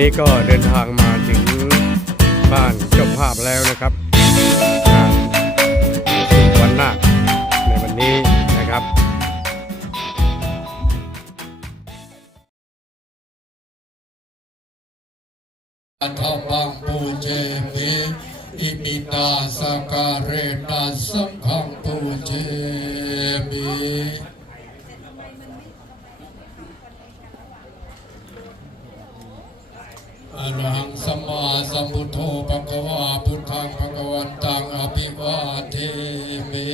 นี้ก็เดินทางมาถึงบ้านเจ้าภาพแล้วนะครับงานสุวรรณนาคในวันนี้นะครับอัทบังปูเจมิอิมินาสการเรนัสังฆปูเจมิอะ ระหังสัมมาสัมพุทโธภะคะวาพุทธังภะคะวันตังอภิวาเทมิ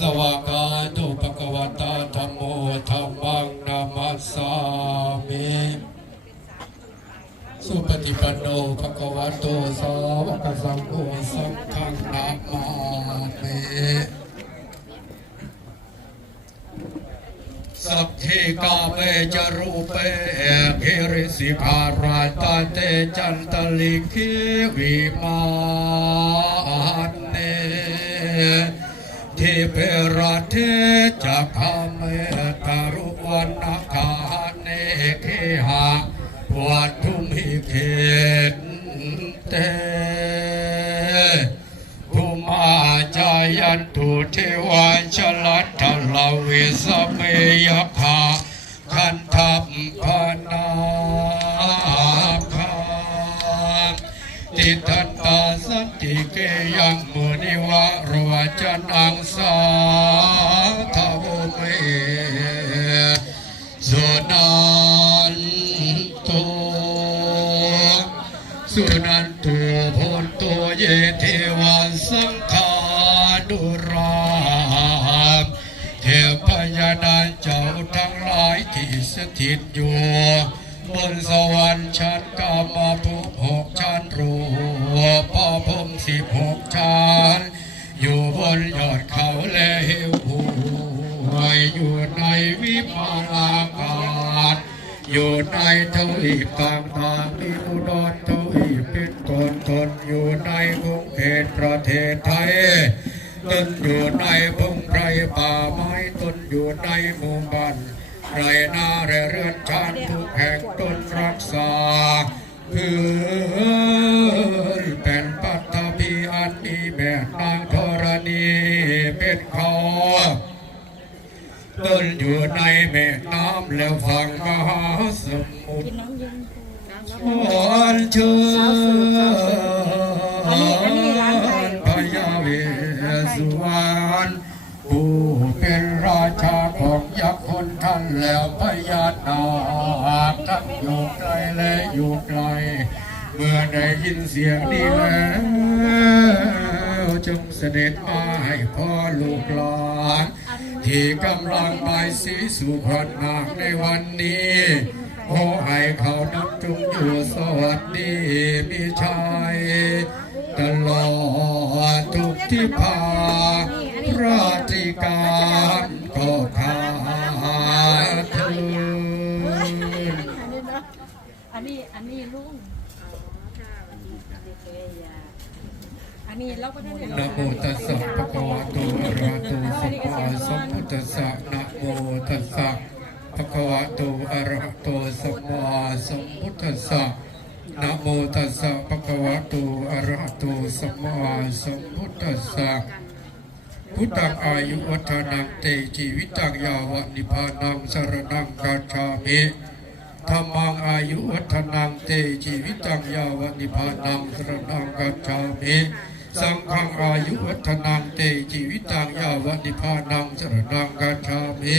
สวากาตุภะคะวตาธัมโมธัมมังนามัสสามิสุปฏิปันโนภะคะวะโตสาวกสังโฆสังฆังนามามิ สัพเพกาเมจรูปเปเพริสิการาตาเตจันตลิคิวิมาเนทิเพระเทจักขเมตารุวันนาคาเนเคหะวัตถุมิเขนเตภูมาจายันตุเทวาชลัตถลาวิสเมย ยังมุนิวะรวจนังสา เพื่อเป็นปัตตภีอันนี้แม่นางธรณีเป็นคอต้นอยู่ในแม่น้ำแล้วฝั่งมหาสมุทรอ่อนเชิญพญาเวสสุวรรณผู้เป็นราชาของยักษ์คนท่านแล้วพญานาค ทั้งอยู่ไกลและอยู่ไกล เมื่อได้ยินเสียงนี้แล้วจงเสด็จมาให้พ่อลูกหลานที่กำลังไปสีสู่พระนาในวันนี้ขอให้เขานับจงอยู่สวัสดีมีชัยตลอดทุกที่ผ่านราธิการก็ขาด อันนี้อันนี้ลุงอันนี้เราก็ได้เรียนนะโมตัสสะภะคะวะโตอะระหะโตสัมมาสัมพุทธัสสะนะโมตัสสะภะคะวะโตอะระหะโตสัมมาสัมพุทธัสสะนะโมตัสสะภะคะวะโตอะระหะโตสัมมาสัมพุทธัสสะพุทธังอายุวัฒนังเตชีวิตังยาวะนิพพานังสรณังกัจฉามิ ธรรมังอายุวัฒนังเตชีวิตังยาวนิพานังสรณังกัจฉามิสังฆังอายุวัฒนังเตชีวิตังยาวนิพานังสรณังกัจฉามิ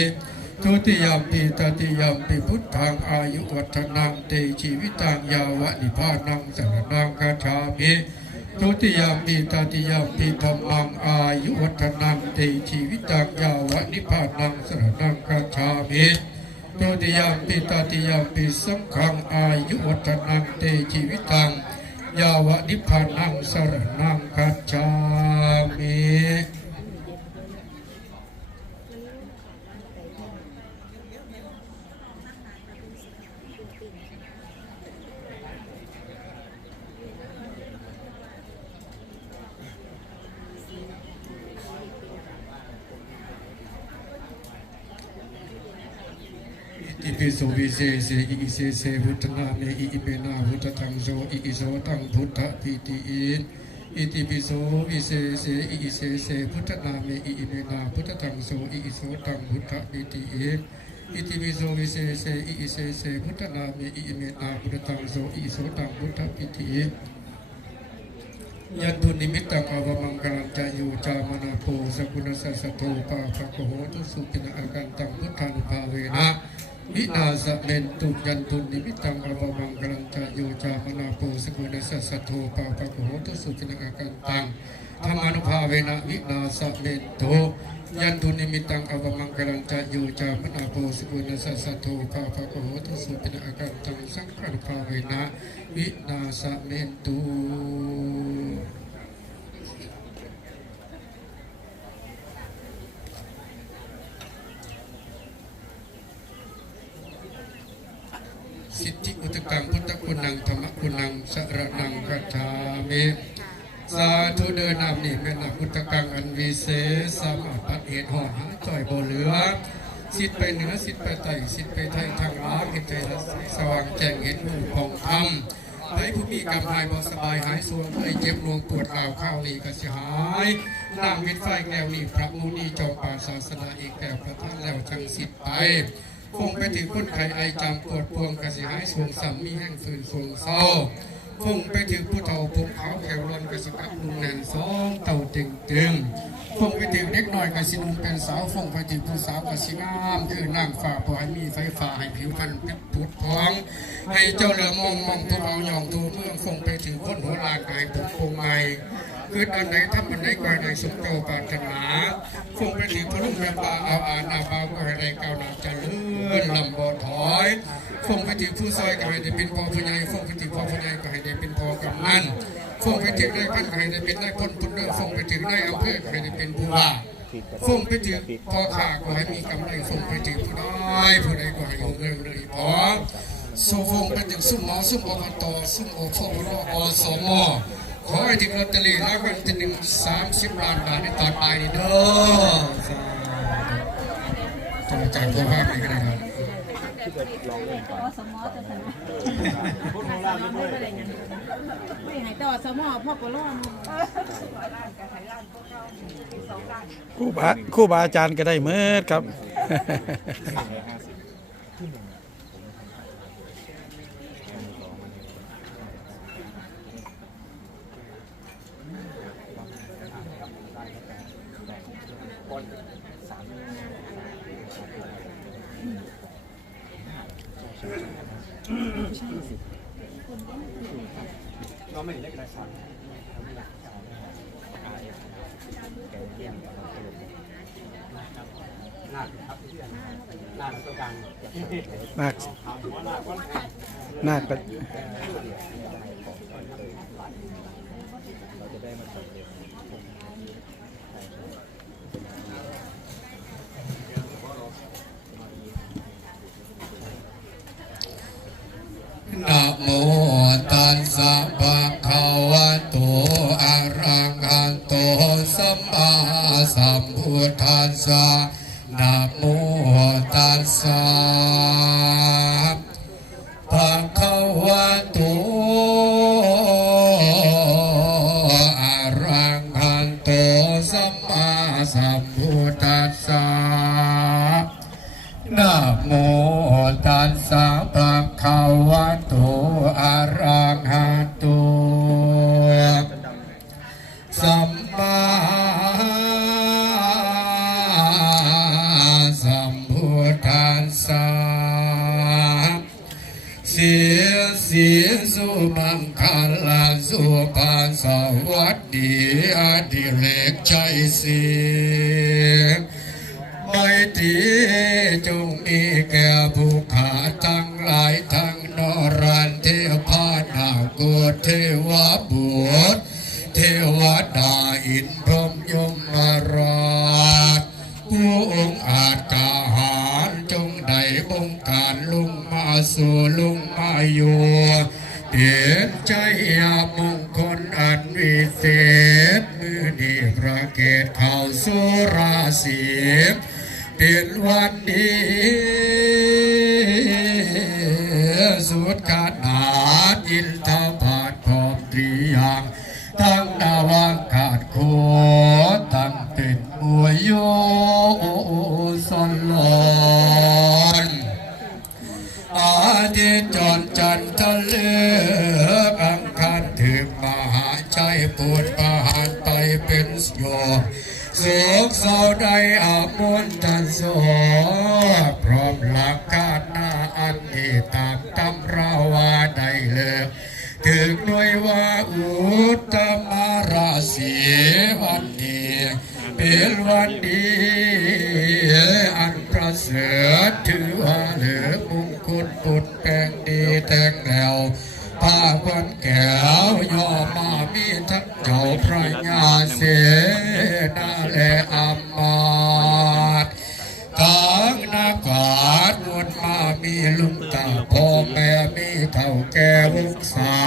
ทุติยมปิตติยมปิพุทธังอายุวัฒนังเตชีวิตังยาวนิพานังสรณังกัจฉามิทุติยมปิตติยมปิธรรมังอายุวัฒนังเตชีวิตังยาวนิพานังสรณังกัจฉามิ ตุติยมปิตติยมปิสังฆังอายุวัฒนังเตชีวิตังยาวะนิพพานังสรนังกัจจามิ อิติ ปิโสวิเศษเสอิเสเสพุทธนาเมอิอิเมนาพุทธังโสอิโสตังพุทธปิติอินอิติปิโสวิเศษเสอิเสเสพุทธนาเมอิอิเมนาพุทธทังโสอิโสตังพุทธปิติอินอิติปิโสวิเศษเสอิอิเสเสพุทธนาเมอิอิเมนาพุทธทังโสอิโสตังพุทธปิติอินยันทุนิมิตตังอวมังกลังจายุจามนาโปสกุณสัสสโทปาภะโกโหตุสุปินะอากันตังพุทธานุภาเวนะ วินาสเมนตุยันทุนิมิตังอวมังกลังจายุจามนาโปสกุณสัสสะโทปาภะโหตุสุปินะอากันตังธรรมานุภาเวนะวินาสเมนโตยันทุนิมิตังอวมังกลังจายุจามนาโปสกุณสัสสะโทปาภะโหตุสุปินะอากันตังสังฆานุภาเวนะวินาสเมนตุ สิทธิอุตกังพุทธ คุณังธรรมคุณังสระนังกัจฉามิสาธุเดินนำนี่แม่นาพุทธกังอันวิเศษสามารถปัดเหตุหอหาจ่อยบ่เหลือสิทธิ์ไปเหนือสิทธิ์ไปใต้สิทธิ์ไปไทยทางล้าเห็นใจละสว่างแจ้งเห็นหูปองธรรมให้ผู้มีกรรมหายบ่สบายหายส่วนให้เจ็บนวงปวดอ่าวข้าวนี่ก็สิหายนางวิทไฟแก้วนี่พระมุนีจอมป่าศาสนาเอกแก้วพระท่านแล้วจังสิทธิ์ไป คงไปถึงคนไข้ไอจามปวดพวงกระสิหายสวงสัมมีแห้งฝืนสวงเศร้าคงไปถึงผู้เฒ่าผมขาแขวรอนกระสิกับลุงแนนสองเต่าตึงตึงคงไปถึงเด็กน้อยกระสินุ่มเป็นสาวคงไปถึงผู้สาวกระสิงามคือนางฟ้าปล่อยมีไฟฟ้าให้ผิวพรรณเป็นผุดพอง ให้เจ้าเลือมองมองตัวเอาหยองตัวเมืองคงไปถึงคนหัวลานกายผมโคงให ม่คืออันไหนทำอันไหนก็ให้ได้สมเจ้าปรารถนาคงไปถึงพระลุงแม่ปาเอาอาณาบาวก็ให้ได้ก้าวหน้าเจริญลำบ่ถอยคงไปถึงผู้ซอยก็ให้ได้เป็นพ่อผู้ใหญ่คงไปถึงพ่อผู้ใหญ่ก็ให้ได้เป็นพ่อกำนันคงไปถึงได้พันก็ให้ได้เป็นได้พ้นพุนเด้อคงไปถึงได้เอำเภอก็ให้ได้เป็นผู้ว่าคงไปถึงพ่อข้าก็ให้มีกำไรคงไปถึงผู้ใดผู้ใดก็ให้เงินเลยพอสุฟงไปถึงซุ่มหมอซุ่มอบตซุ่มโอพรอสม ขอให้ถึงลอตเตอรี่รางวัลที่หนึ่งสามสิบล้านบาทในตอนปลายนี่เด้อต้องจ่ายเพื่อภาพนี้ก็ได้ครับอสมอจะทำไม่หายต่อสมอพ่อก็ร้อนครู่บาครู่บาอาจารย์ก็ได้เมื่อครับ นะโมตัสสะภะคะวะโตอะระหะโตสัมมาสัมพุทธัสสะนะโมตัสสะ วัสดีอดิเรกใจเสียงไม่ดีจงมีแก่ผู้ขาทั้งหลายทั้งนรันเทพานากุเทวบุ ราศีเป็นวันดีสุดกาดาดอินทผาดพร้อมตรีอยางทั้งดาวังขาดโคตั้งเป็นมวยโยสลอ สุขเศร้าใดอามุนตันโสพ ษา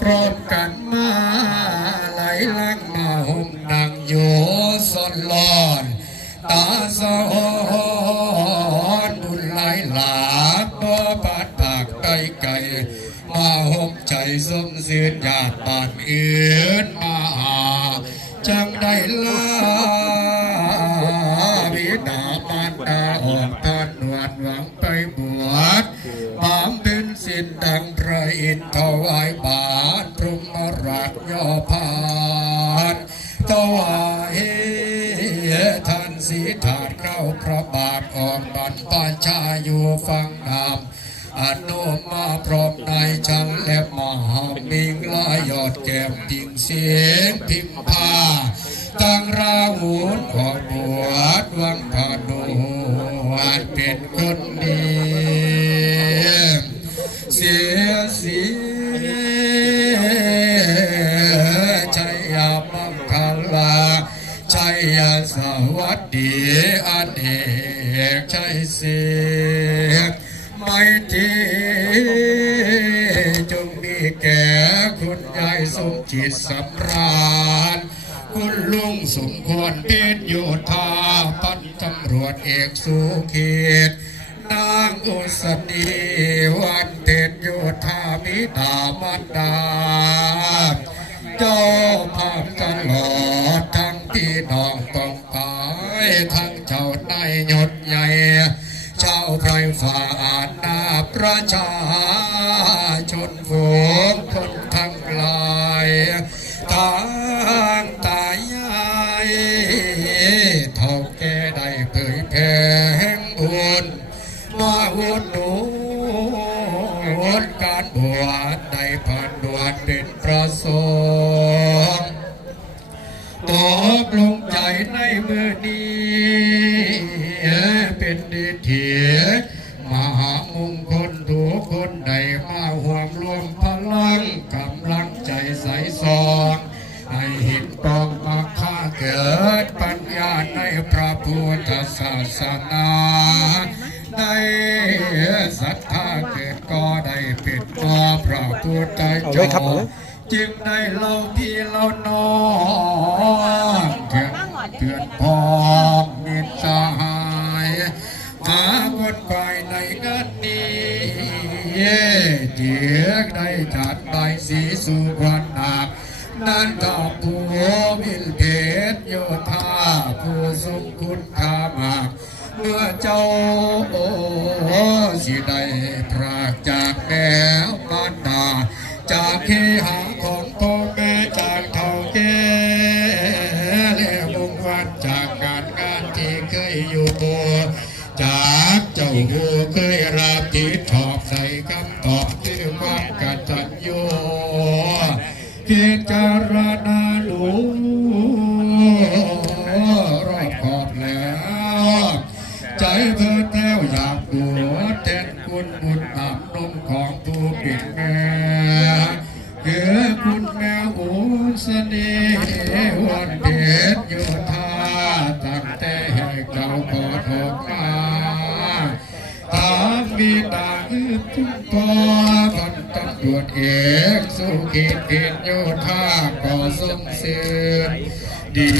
พร้อมกันมาไหลลังมาห่มนางอยู่สนลอนตาสะออนบุญไหลหลาบ่ปาดปากไก่ไก่มาห่มใจสมเสืนญาติบ้านอื่นมาหาจังได้ลา ระอินทร์ถวายบาทพรหมราชย่อพานถวายท่านสีถาดเข้าพระบาทออกบรรพชาอยู่ฟังนามอนุมาพร้อมในชังและมหามิงลายยอดแก้มปิงเสียงพิมพาตั้งราหุนขอบวชวังพาดูอันเป็นคน รวจเอกสุเขตนางอุสนีวันเพ็ญโยธามิดามันดา เจ้าภาพตลอดทั้งพี่น้องกองกายทั้งเจ้าในายยศใหญ่เจ้าไพรฝ่าอาณาประชาชนฝูงคนทั้งหลาย มือนี้เป็นดีเถียมหามงคลทุกคนได้มาห่วมรวมพลังกำลังใจใสสองให้เห็นปองมาค่าเกิดปัญญาในพระพุทธศาสนาในศรัทธาเกิดก็ได้เป็นตัวพระพุทธเอาเลเจ้ายครับเอาเลยจึงได้เล่าพี่เล่าน้องเถื่อนเถื่อนพองมิตรสหายมาบนไปในเงินนี้เจียกได้จัดใบายสีสุวรรณานั้นก็ผู้มิลเทศโยธาผู้ทรงคุณธรรมเมื่อเจ้า ใจเพิ่นแพ้วอยากบวชแทนคุณบุญนำนมของผู้เป็นแม่คือคุณแม่อุสนีวันเด็ดโยธาตั้งแต่ให้เก่าขอทอกมาตามบิดาคือคุณพ่อพันตำรวจเอกสุขีเกียรติโยธาก็สมเสริมดี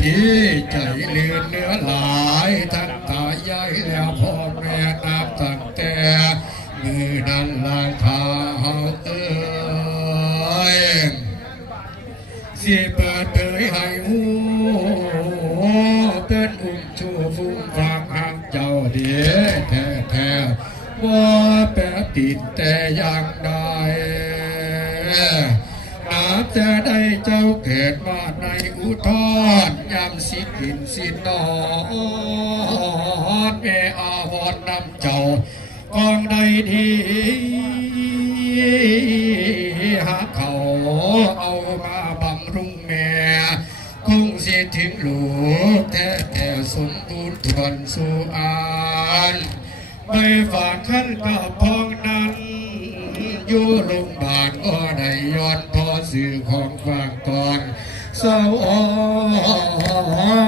ใจเลือนเนื้อลา นับจะได้เจ้าเกิดมาในอุทธรยำสิกินสินอนเมอาวรนำเจ้ากองใดดีหาเขาเอามาบำรุงแม่คงเสียถึงหลูกแท้แต่สมบูรณ์ทวนสู่อานไม่ฝากขั้นกับพองนั้น อยู่โรงพยาบาลก็ได้ยอนพอสื่อของฝากก่อนเศร้าอ่อ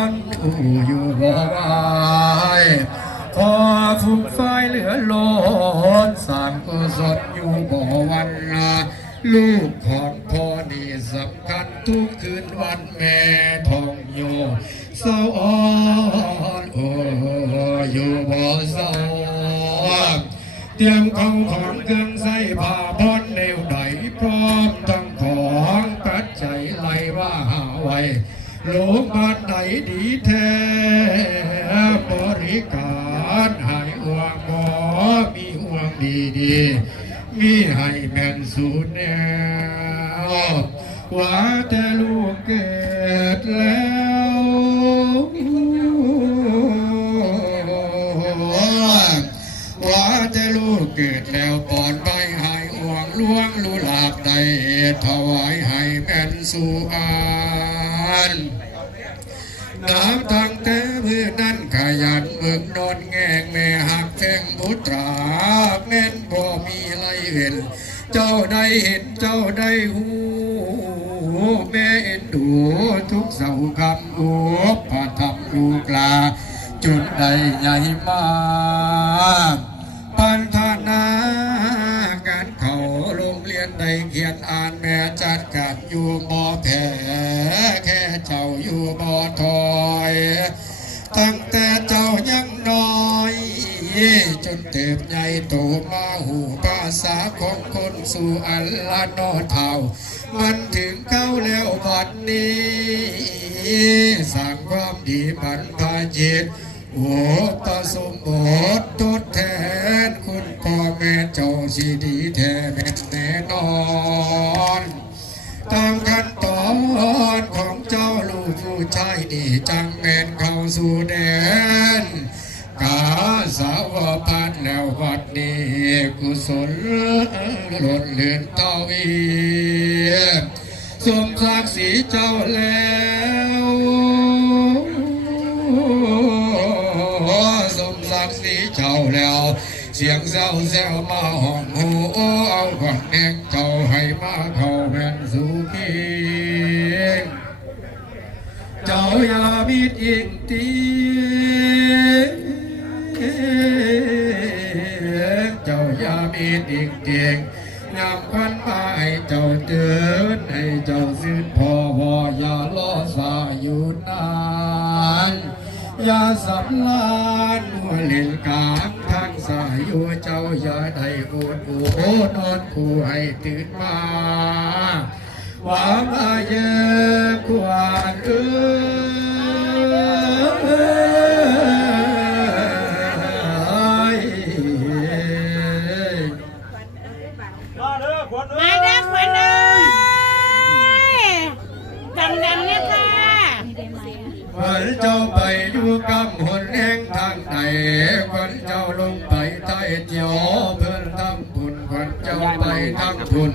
นอู้อยู่บ่ไหวพอฟุ้งไฟเหลือล้นสร้างกุศลอยู่บ่วันนาลูกของพ่อนี่สำคัญทุกคืนวันแม่ทองโยเศร้าอ่อนโอ้อยู่บ่เศร้า เตรียมของของเครื่องใส่ผ้าพอนแนวใดพร้อมทั้งของปัจจัยไหลว่าหาไว้โลกบาดไหนดีแท้บริการใหายห่วงหมอมีห่วงดีดีมีให้แม่นสูนแนวว่าแต่ลูก เกิดแล้วปอดไปหายห่วงล่วงลูหลากใดถวายให้แม่นสู่อานน้ำทางแต่มือนั้นขยันเมึกนอนแงงแม่หักแท่งบุตราแม่นบ่มีไรเห็น เจ้าได้เห็นเจ้าได้หูแม่เอ็นดูทุกเสาคำอุปพระธรรมลูกลาจนได้ใหญ่มาก การเขาโรงเรียนได้เขียนอ่านแม่จัดการอยู่บ่แพ้แค่เจ้าอยู่บ่ถอยตั้งแต่เจ้ายังน้อยจนเติบใหญ่โตมาหูภาษาของคนสู่อัลลานอเท่า มันถึงเข้าแล้ววันนี้ สร้างความดีบรรพจิต โอ้ตาสมบูรณ์ทดแทนคุณพ่อแม่เจ้าสิดีแท้แม่นแน่นอนตามขั้นตอนของเจ้าลูกผู้ชายนี่จังแม่นเข้าสู่แดนกาสาวพัดแล้ววัดนี้กุศลหล่นเลือนเต้าอีสมศักดิ์ศรีเจ้าแล้ว เจ้าแล้ว เสียงเศร้าแซวมาห้องหูเอาขวัญแดงเจ้าให้มาเข้าแม่นสู่เคีเจ้าอย่ามิดอิงตีเจ้าอย่ามิดอิงเตียงนำควันมาให้เจ้าเตือนให้เจ้าสิ้นพอพออย่าล้อสาอยู่นาน อย่าสำลาน เล่นกลางทางสายอยู่เจ้าอย่าได้โอดโอนอนคู่ให้ตื่นมาหวังอาเยกวานเอ้ยมาเด้อขวัญมาเด้อขวัญเอ้ยดังๆเนี่ยค่ะวันเจ้าไปอยู่กำ ใต้เจียเพื่อนทำบุญวันเจ้าไปทำบุญ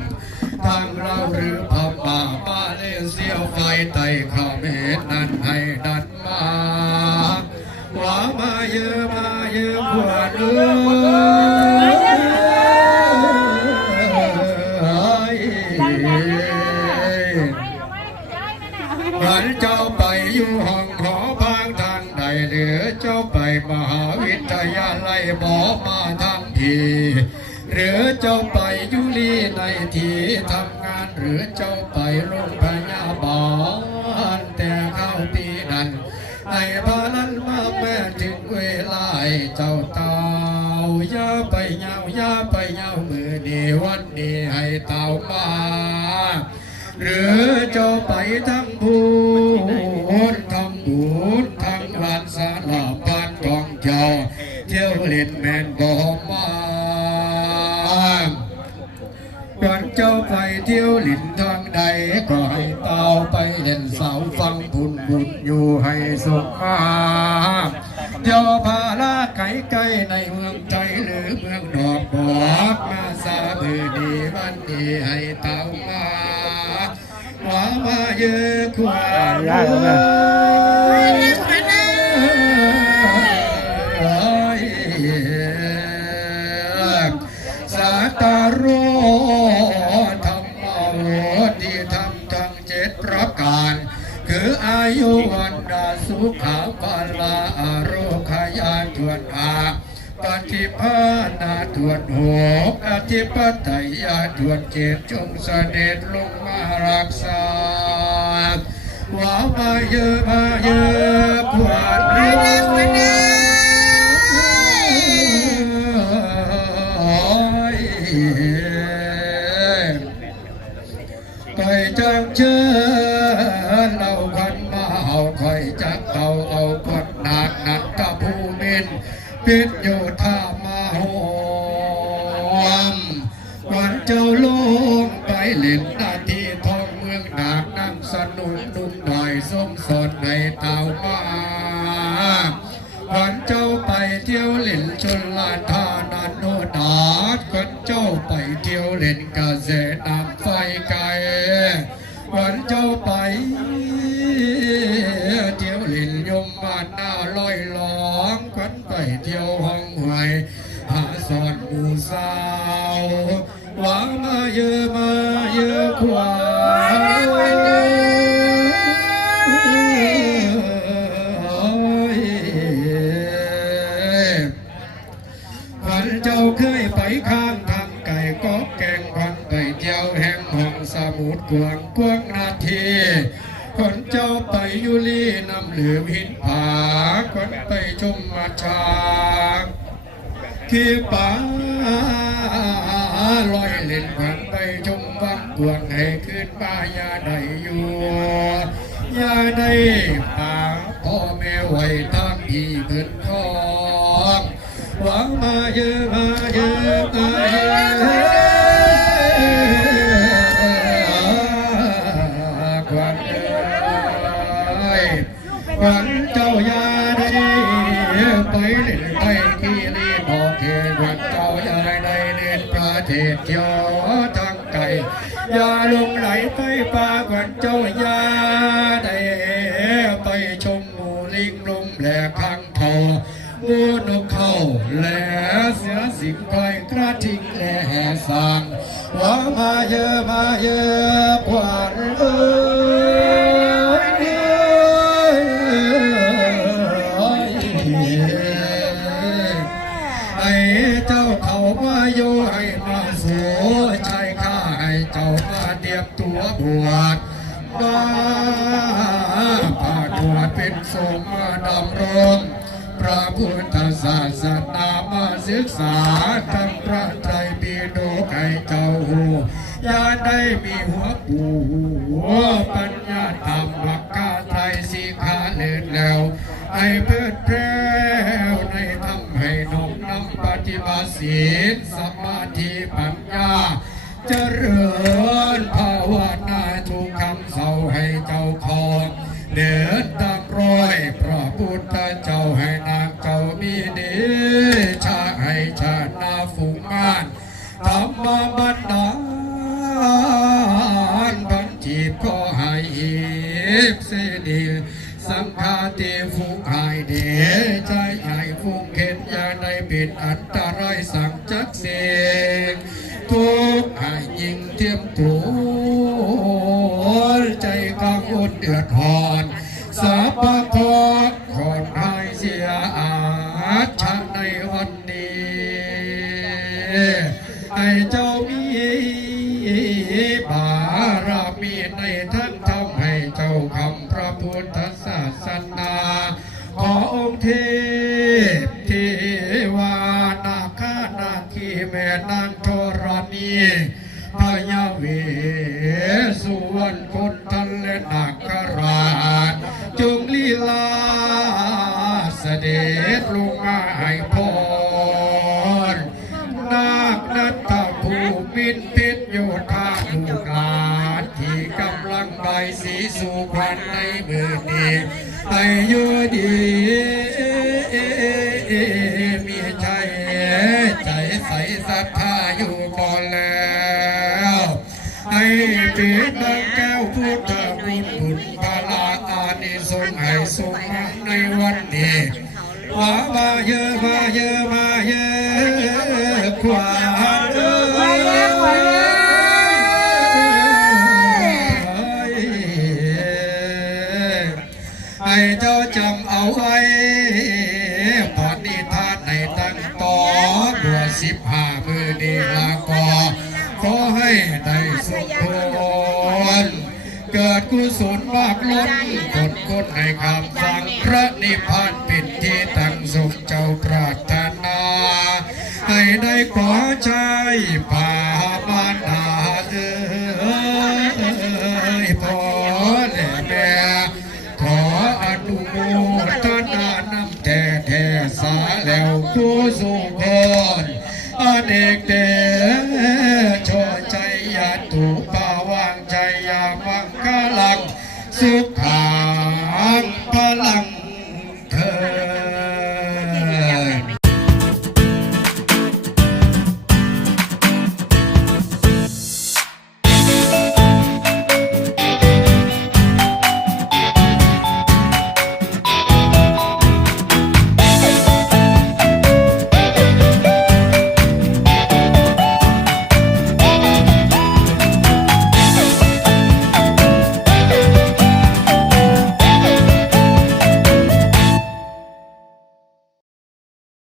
ทางเราหรือพม่ามาเลเซียไฟไตข้าเมตนั้นให้ดันมาว่ามาเยอะมาเยอะกว่าเนื้วันเจ้าไปอยู่ห้องหอบางทางใดหรือเจ้าไปมหาวิทยาลัยบอมาทา ทีหรือเจ้าไปยุลีในทีทำงานหรือเจ้าไปโรงพยาบาลแต่เข้าปีนั้นในพานั้นมาแม่ถึงเวลาเจ้าเต่าย่าไปเงาย่าไปเงามือเดีวันนี้ให้เต่ามาหรือเจ้าไปทั้งบุญทั้งบุญทั้งวันสาลาบ้านของเจ้าเที่ยวเล่นแมนบ่มา วัน เจ้าไปเที่ยวหลินทางใดก็ให้เตาไปเห็นเสาฟังบุญบุญอยู่ให้สุขมาเที่ยวพาลาไก่ไก่ในเมืองใจหรือเมืองดอกบอกมาสาบือดีวันดีให้เตามาว่ามาเยอะกว่าน ยุวันดาสุขาปาลาอาโรคายาทวนอาปฏิภาณาทวนหกอธิปไตยาทวนเจ็ดจงเสด็จลงมารักษาว่ามาเยอะมาเยอะกว่านี้ไปจังเชิญ ชางขี่ป่าลอยเล่นผ่านไปชมวังกวางให้ขึ้นป่ายาได้อยู่ยาได้ ล่นไปกีรีดอกเทวังเจ้ายาได้เล่นประเทศเที่ยวทางไก่ยาลงไหลไปป่าหวังเจ้ายาได้ไปชมหมูลิงลมแหลกข้างทองูนกเข้าแหลเสือสิงคอยกระทิงแหลแห่สังว่ามาเยอะมาเยอะกว่า ษาทั้งพระไตรปิฎกให้เจ้าหูอย่าได้มีหัวปูหัวปัญญาธรรมวักกาไทยสีขาเลิศแล้วให้เพิดเพร่วในทำให้น้อมนำปฏิบัติศีลสมาธิปัญญาเจริญภาวนา ธรรมบันดาลบันจีบก็หายอีบเสดีสังฆาติฟุงหายเดใจใหญ่ฟุงเข็นยาในเป็นอันตรายสังจักเสก อยู่ก่อนแล้วให้เป็นดังแก้วพุทธบุญบุญพลาอานิสงส์ให้สมมาในวันนี้ว่ามาเยอะมาเยอะมา คนคนให้คำฟังพระนิพพานเป็นที่ตั้งสุขเจ้าปรารถนา ให้ได้ขอใช้ป่ามารดาเอ้ยพอแล่แม่ขออนุโมทนานำแต่แท้สาแล้วผู้สุพรอเนกเต